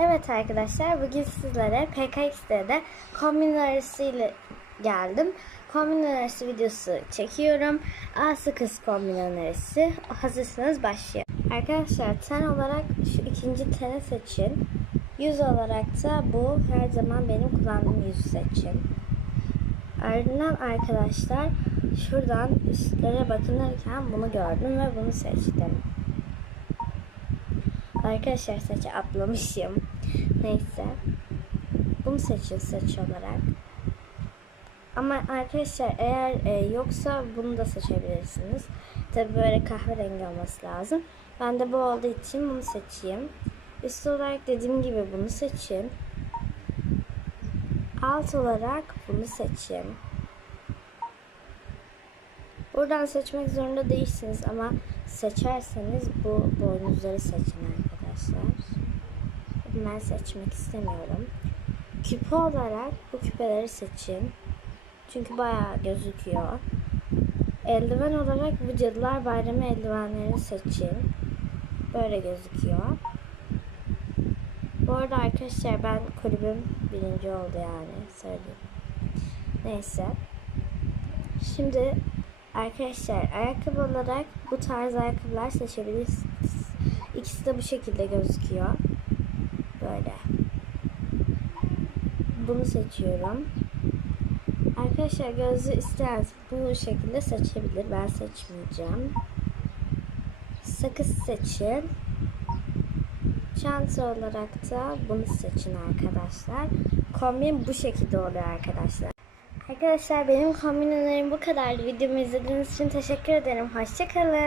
Evet arkadaşlar bugün sizlere PKX'de kombin arası ile geldim. Kombin arası videosu çekiyorum. A'sı kız kombin arası. Hazırsanız başlayalım. Arkadaşlar ten olarak şu ikinci teni seçin. Yüz olarak da bu her zaman benim kullandığım yüzü seçin. Ardından arkadaşlar şuradan üstlere bakınırken bunu gördüm ve bunu seçtim. Arkadaşlar saçı atlamışım. Neyse. Bunu seçin saç olarak. Ama arkadaşlar eğer e, yoksa bunu da seçebilirsiniz. Tabi böyle kahverengi olması lazım. Ben de bu olduğu için bunu seçeyim. Üst olarak dediğim gibi bunu seçin. Alt olarak bunu seçin. Buradan seçmek zorunda değilsiniz ama seçerseniz bu boynuzları seçin arkadaşlar. Ben seçmek istemiyorum. Küpe olarak bu küpeleri seçin. Çünkü bayağı gözüküyor. Eldiven olarak bu Cadılar Bayramı eldivenlerini seçin. Böyle gözüküyor. Bu arada arkadaşlar ben kulübüm birinci oldu yani söyleyeyim. Neyse. Şimdi Arkadaşlar ayakkabı olarak bu tarz ayakkabılar seçebilirsiniz. İkisi de bu şekilde gözüküyor. Böyle. Bunu seçiyorum. Arkadaşlar gözlüğü isteyen bu şekilde seçebilir. Ben seçmeyeceğim. Sakız seçin. Çanta olarak da bunu seçin arkadaşlar. Kombin bu şekilde oluyor arkadaşlar. Arkadaşlar benim kombin önerim bu kadardı. Videomu izlediğiniz için teşekkür ederim. Hoşçakalın.